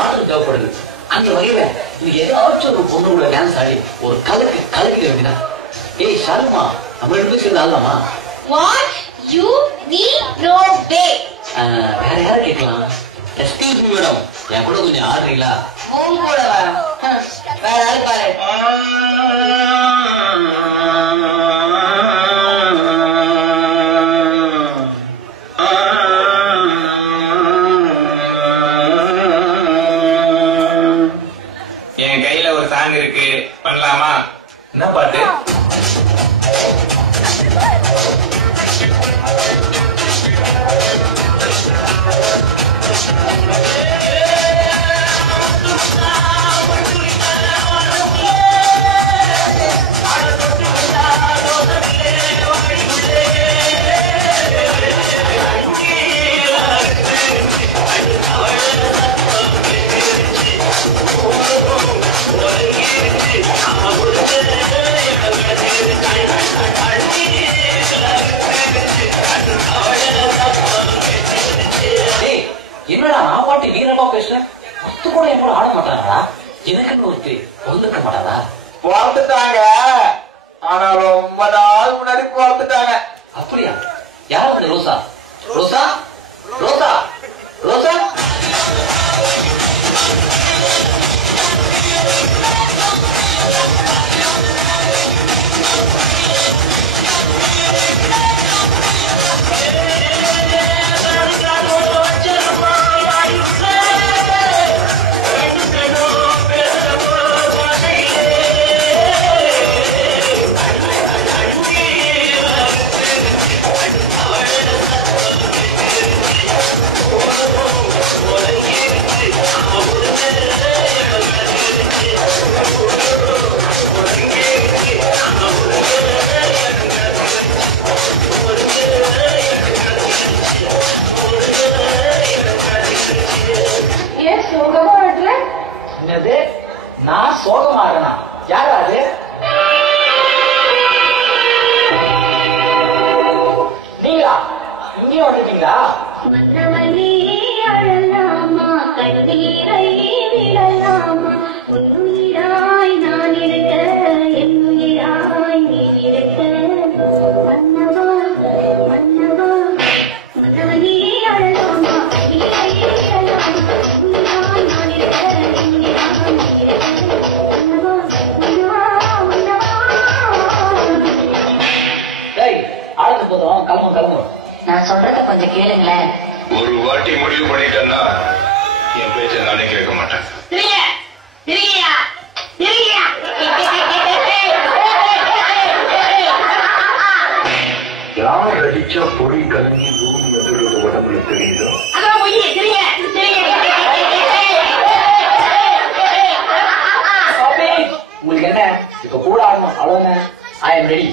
மாற்றம் தேவைப்படுது. அந்த வகையில நீங்க ஏதாச்சும் ஒரு பொண்ணு கூட டான்ஸ் ஆடி ஒரு கலக்க வேண்டியதா. ஏய் ஷாலுமா, நம்ம 2 பேரும் சேர்ந்து ஆடலாமா? What? You? Me? No way. வேற யார கேட்கலாம்? எஸ்கியூஸ் மீ மேடம், என் கூட கொஞ்சம் ஆடுறீங்களா? உன் கூட வா. வேற ஆள் பாரு. என் கையில ஒரு சாங் இருக்கு, பண்ணலாமா? என்ன பாட்டு? என்னடா நான் பாட்டு வீரமா பேசுறேன், ஒத்து கூட என் கூட ஆட மாட்டாங்களா? எனக்குன்னு ஒருத்தி பொழுதுக்க மாட்டாளா? பிறந்துட்டாங்க, ஆனா ரொம்ப நாள் முன்னாடி பிறந்துட்டாங்க. அப்படியா? யார் வந்து ரோசா? ரோசா ரோசா ரோசா என்னது? நான் சோகமாகனா? யாரா அது? நீங்களா? இங்கேயும் வந்துட்டீங்களா? மற்றவனே அழலாமா, கண்ணீரை விழலாமா, உன்னுயிராய் நான் இருக்க, என் உயிராய் நீ இருக்க, மன்னவா மன்னவா. மற்றவனே அழலாமா, கண்ணீரை விழலாமா, உன்னுயிராய் நான் இருக்க, என் உயிராய் நீ இருக்க, மன்னவா மன்னவா மன்னவா. டேய், ஆளுக்கு போதும், கிளம்பும். நான் சொல்றத கொஞ்சம் கேளுங்களேன். ஒரு வாட்டி முடிவு பண்ணிட்டேன்னா என் பேச்ச நானே கேட்க மாட்டேன். யார் அடிச்சா பொறி கலங்கி பூமி எதிர்த்து உடம்புல தெரியுதோ உங்களுக்கு என்ன இப்ப கூட ஆடணும், அவ்வளவுதானே? I am ready.